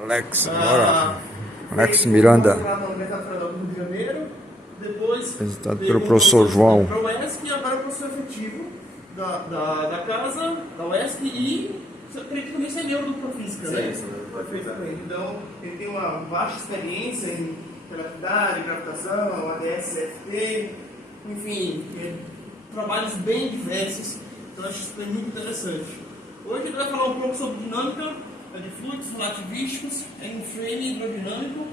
Alex, bora. Alex Miranda. Do Rio de Janeiro, depois Apresentado pelo professor João. para o UESC e agora o professor efetivo da casa, da UESC e acredito que você é neuro do Profísica, né? Sim, Perfeitamente. Então, ele tem uma vasta experiência em relatividade, gravitação, ADS, CFT, enfim, trabalhos bem diversos. Então, acho isso muito interessante. Hoje ele vai falar um pouco sobre dinâmica de fluxos relativísticos em um frame hidrodinâmico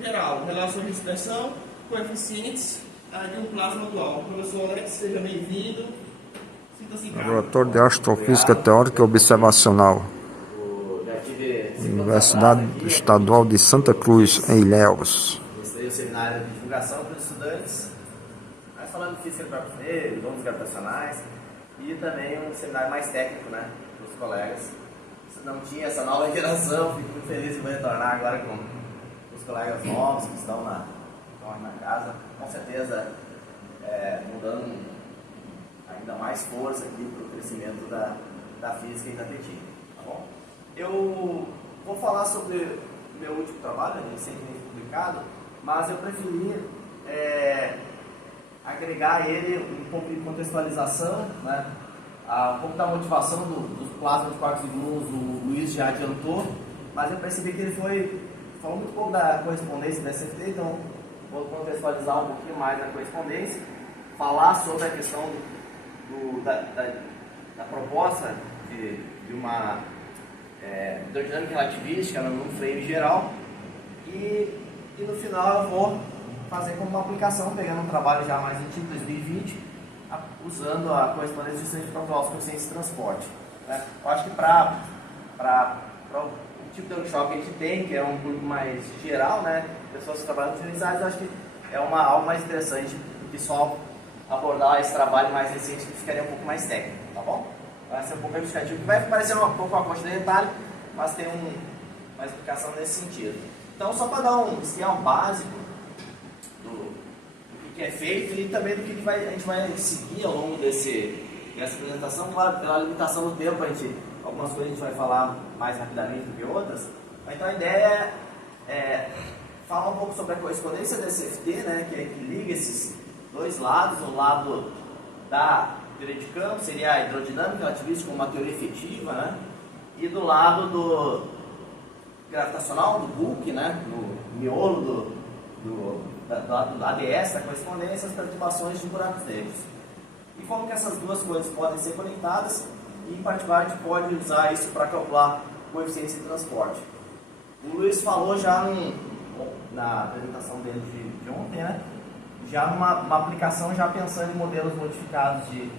geral, relação de dispersão, coeficientes de um plasma dual. Professor Alex, seja bem-vindo. Sinta-se em casa. Laboratório de Astrofísica Teórica e Observacional. Universidade Estadual de Santa Cruz, em Ilhéus. Esse daí é o seminário de divulgação para os estudantes, mas falando de física para os ondas gravitacionais, e também um seminário mais técnico, né, para os colegas. Se não tinha essa nova geração, fico muito feliz de retornar agora com os colegas novos que estão aqui na casa, com certeza mudando ainda mais força aqui para o crescimento da física em Itapetinga, tá bom? Eu vou falar sobre o meu último trabalho, recentemente publicado, mas eu preferi agregar ele um pouco de contextualização, né? Um pouco da motivação dos plasmas de quarks e gluons, o Luiz já adiantou, mas eu percebi que ele falou muito pouco da correspondência da SFT, então vou contextualizar um pouquinho mais a correspondência, falar sobre a questão da proposta de uma hidrodinâmica relativística num frame geral, e no final eu vou fazer como uma aplicação, pegando um trabalho já mais antigo, 2020, usando a correspondência de distância total aos coeficientes de transporte. Né? Eu acho que para o tipo de workshop que a gente tem, que é um grupo mais geral, né? Pessoas que trabalham com diferentes áreas, eu acho que é algo mais interessante do que só abordar esse trabalho mais recente, que ficaria um pouco mais técnico, tá bom? Vai ser um pouco explicativo, que vai parecer um pouco uma coxa de detalhe, mas tem uma explicação nesse sentido. Então, só para dar um esquema básico do que é feito e também do que a gente vai seguir ao longo dessa apresentação, claro, pela limitação do tempo, algumas coisas a gente vai falar mais rapidamente do que outras, então a ideia é falar um pouco sobre a correspondência da SFT, né, que liga esses dois lados, o lado da teoria de campo, seria a hidrodinâmica relativística como uma teoria efetiva, né, e do lado do gravitacional, do bulk, né, no miolo do ADS, da correspondência, as perturbações de buracos negros. E como que essas duas coisas podem ser conectadas, e em particular a gente pode usar isso para calcular coeficientes de transporte. O Luiz falou já na apresentação dele de ontem, né, já uma aplicação já pensando em modelos modificados de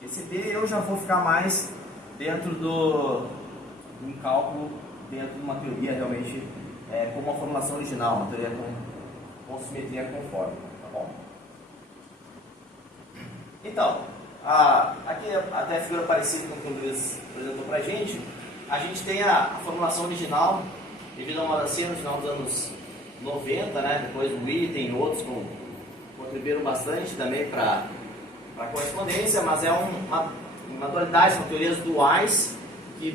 QCD. Eu já vou ficar mais dentro de um cálculo, dentro de uma teoria realmente como uma formulação original, uma teoria com simetria conforme, tá bom? Então, aqui até a figura parecida com o que o Luiz apresentou pra gente, a gente tem a formulação original, devido a uma mudança no final dos anos 90, né? Depois o Witten e outros contribuíram bastante também para a correspondência, mas é uma dualidade, são teorias duais que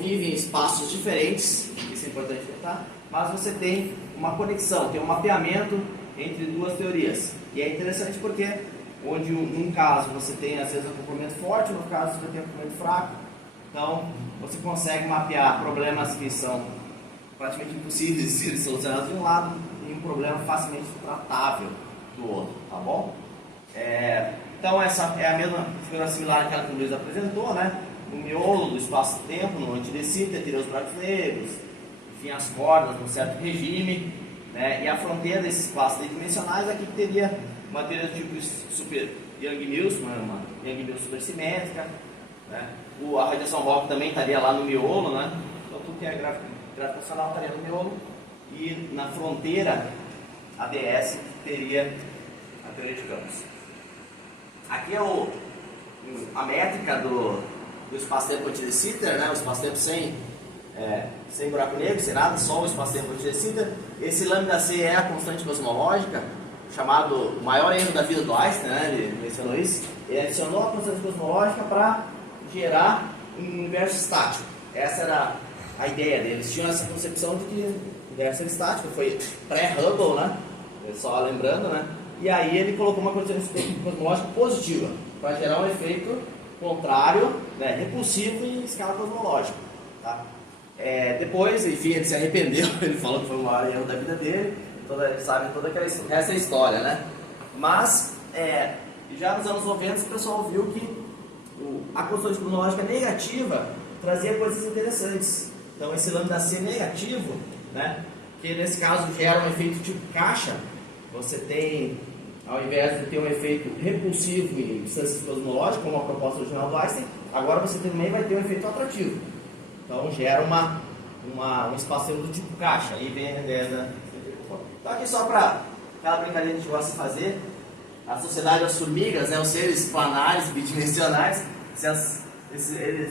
vivem em espaços diferentes, isso é importante notar, mas você tem uma conexão, tem um mapeamento entre duas teorias. E é interessante porque, onde num caso você tem às vezes um acoplamento forte, no outro caso você tem um acoplamento fraco, então você consegue mapear problemas que são praticamente impossíveis de serem solucionados de um lado e um problema facilmente tratável do outro, tá bom? Então essa é a mesma figura similar àquela que o Luiz apresentou, né? No miolo do espaço-tempo, no antidecita, teria os buracos negros, enfim, as cordas num certo regime, né? E a fronteira desses espaços tridimensionais aqui teria uma teoria do tipo super Young-Mills, uma Young-Mills supersimétrica, né? A radiação Hawking também estaria lá no miolo, né? Então tudo que é gravitacional estaria no miolo, e na fronteira ADS teria a teoria de campos. Aqui é a métrica do espaço-tempo anti-de-Sitter, né? O espaço-tempo sem buraco negro, sem nada, só o espaço-tempo anti-de-Sitter. Esse lambda C é a constante cosmológica, chamado maior erro da vida do Einstein, né? Ele mencionou isso. Ele adicionou a constante cosmológica para gerar um universo estático. Essa era a ideia deles. Tinham essa concepção de que o universo era estático, foi pré-Hubble, né? Só lembrando, né? E aí ele colocou uma condição cosmológica positiva, para gerar um efeito contrário, né, repulsivo em escala cosmológica. Tá? Depois, enfim, ele se arrependeu, ele falou que foi o maior erro da vida dele, ele sabe toda essa história, né? Mas, já nos anos 90, o pessoal viu que a condição cosmológica negativa trazia coisas interessantes. Então, esse lambda C negativo, né, que nesse caso gera um efeito tipo caixa, você tem, ao invés de ter um efeito repulsivo em distâncias cosmológicas, como a proposta original do Einstein, agora você também vai ter um efeito atrativo. Então gera um espaço do tipo caixa. Aí vem a ideia da... Então aqui só para aquela brincadeira que a gente gosta de fazer, a sociedade das formigas, né, os seres planares, bidimensionais,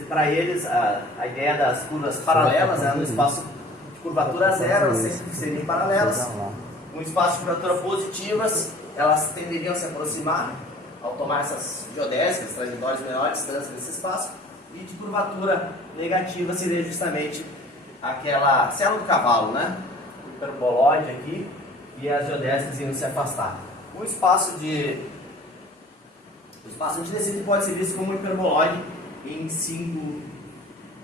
para eles a ideia das curvas paralelas, né, no espaço de curvatura zero, elas sempre seriam paralelas. No espaço de curvatura positivas, elas tenderiam a se aproximar ao tomar essas geodésicas, trajetórias de menor distância nesse espaço, e de curvatura negativa seria justamente aquela célula do cavalo, né? O hiperboloide aqui, e as geodésicas iam se afastar. O espaço antidecente pode ser visto como um hiperboloide em 5,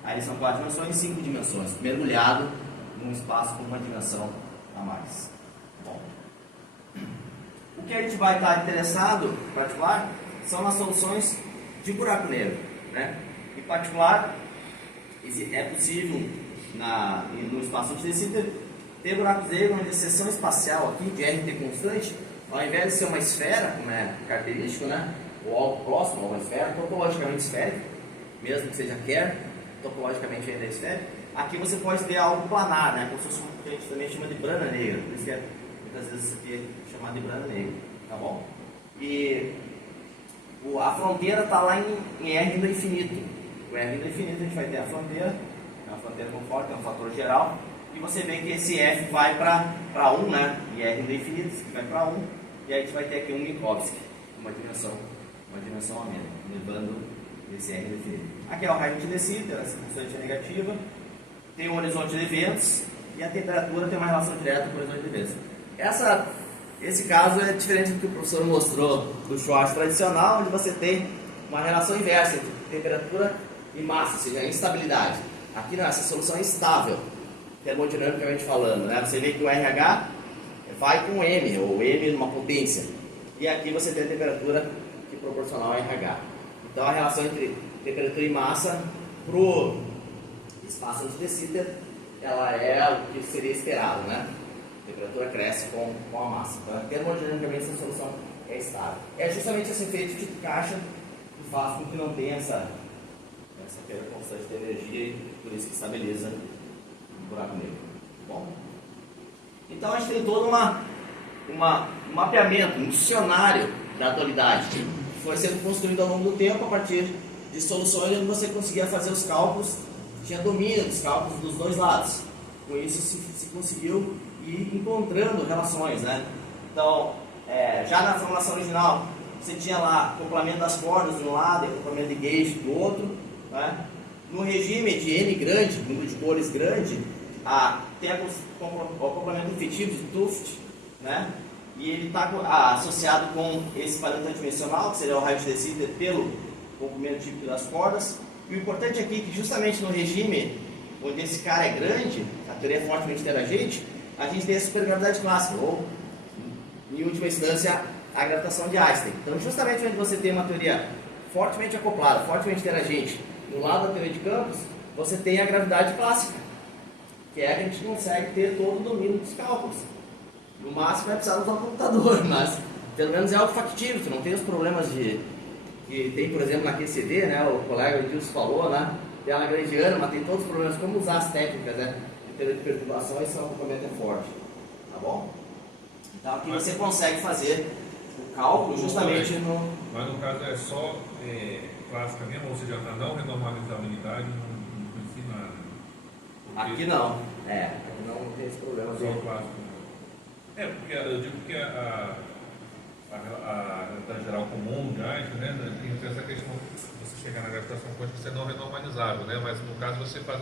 aí são 4 dimensões, em 5 dimensões, mergulhado num espaço com uma dimensão a mais. Bom, o que a gente vai estar interessado, em particular, são nas soluções de buraco negro, né? Em particular, é possível no espaço antidecente ter buracos negros onde a seção espacial aqui de RT constante, ao invés de ser uma esfera, como é característico, né, ou algo próximo a uma esfera, topologicamente esférico, mesmo que seja Kerr, topologicamente ainda é esférico, aqui você pode ter algo planar, né, como se fosse o que a gente também chama de brana negra, por isso que muitas vezes isso aqui é chamado de brana negra, tá bom? E a fronteira está lá em R do infinito. O R do infinito a gente vai ter a fronteira, é uma fronteira conforme, é um fator geral, e você vê que esse F vai para 1, né? E R do infinito, esse aqui vai para 1, e aí a gente vai ter aqui um Minkowski, uma dimensão a menos, levando esse R do infinito. Aqui é o raio antidecita, essa constante é negativa, tem um horizonte de eventos, e a temperatura tem uma relação direta com o horizonte de eventos. Esse caso é diferente do que o professor mostrou do Schwartz tradicional, onde você tem uma relação inversa entre temperatura e massa, ou seja, a instabilidade. Aqui não, essa solução é estável, termodinamicamente falando, né? Você vê que o RH vai com M, ou M numa potência, e aqui você tem a temperatura que é proporcional ao RH. Então a relação entre temperatura e massa para o espaço antidecita, ela é o que seria esperado, né? A temperatura cresce com a massa. Então, termodinamicamente, essa solução é estável. É justamente esse efeito tipo caixa que faz com que não tenha essa perda constante de energia e por isso que estabiliza o buraco negro. Bom, então a gente tem todo um mapeamento, um dicionário da atualidade que foi sendo construído ao longo do tempo a partir de soluções onde você conseguia fazer os cálculos, tinha domínio dos cálculos dos dois lados. Com isso se conseguiu ir encontrando relações, né? Então, já na formulação original, você tinha lá acoplamento das cordas de um lado e acoplamento de gauge do outro, né? No regime de N grande, número de cores grande, tem o acoplamento efetivo de Tuft, né? E ele está associado com esse parâmetro dimensional, que seria o raio de decida pelo comprimento típico das cordas. E o importante aqui é que justamente no regime onde esse cara é grande, a teoria é fortemente divergente, a gente tem a supergravidade clássica, ou, em última instância, a gravitação de Einstein. Então, justamente onde você tem uma teoria fortemente acoplada, fortemente divergente, do lado da teoria de campos, você tem a gravidade clássica, que é a que a gente consegue ter todo o domínio dos cálculos. No máximo, vai precisar usar um computador, mas pelo menos é algo factível, você não tem os problemas que tem, por exemplo, na QCD, né, o colega Edilson falou, né, tem a Lagrangiana, mas tem todos os problemas, como usar as técnicas, né, de teoria de perturbação, esse acoplamento é forte, tá bom? Então aqui você consegue fazer o cálculo justamente no... Mas no caso é só clássica mesmo, ou seja, a não renormalizar a unidade, não ensina nada. Aqui não, aqui não tem esse problema. Só clássico. Porque eu digo que a geral comum de Einstein, né, tem essa questão de você chegar na gravitação quântica, você não renormalizável, né? Mas no caso você faz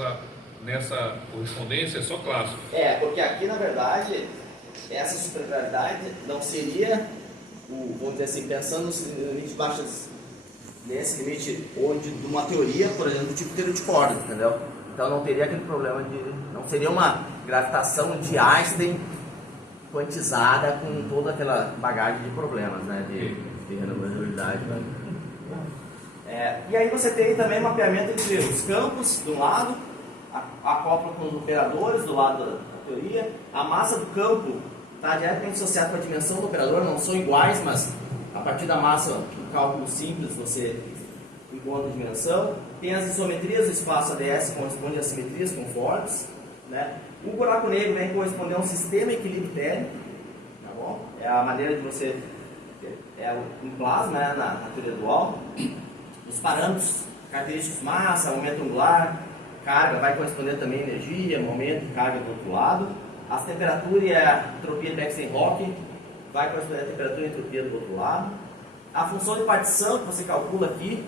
nessa correspondência é só clássico. Porque aqui, na verdade, essa supergravidade não seria, vamos dizer assim, pensando no limite de baixas, nesse limite onde, de uma teoria, por exemplo, do tipo teoria de cordas, entendeu? Então não teria aquele problema não seria uma gravitação de Einstein quantizada com toda aquela bagagem de problemas, né, de renovabilidade. Né? E aí você tem também mapeamento entre os campos, de um lado, acopla com os operadores, do lado da teoria. A massa do campo está diretamente associada com a dimensão do operador, não são iguais, mas a partir da massa, um cálculo simples, você encontra a dimensão. Tem as isometrias do espaço ADS, que correspondem às simetrias conformes. Né? O buraco negro vem corresponder a um sistema equilíbrio térmico, tá bom? É a maneira de você... um plasma, né, na teoria dual. Os parâmetros característicos, massa, momento angular, carga, vai corresponder também a energia, momento e carga do outro lado. As temperaturas e a entropia de Beck-Rock vai corresponder a temperatura e entropia do outro lado. A função de partição que você calcula aqui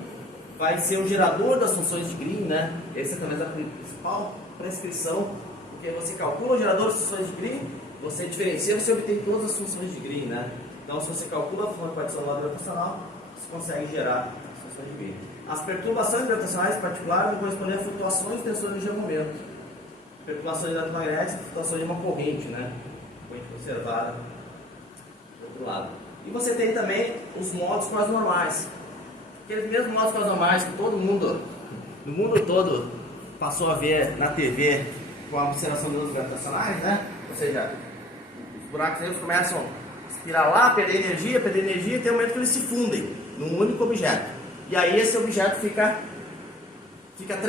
vai ser o gerador das funções de Green, né? Essa é talvez a principal prescrição, porque você calcula o gerador das funções de Green, você diferencia, você obtém todas as funções de Green, né? Então, se você calcula a função de partição do lado gravitacional, você consegue gerar as funções de Green. As perturbações gravitacionais, em particular, vão corresponder a flutuações de tensor de energia-momento. Perturbações eletromagnéticas, flutuações de uma corrente, né? Corrente conservada do outro lado. E você tem também os modos quasi-normais. Aqueles mesmos modos quasi-normais que todo mundo, no mundo todo, passou a ver na TV com a observação de ondas gravitacionais, né? Ou seja, os buracos negros começam a espiralar, perder energia, e tem um momento que eles se fundem num único objeto. E aí esse objeto fica tremendo.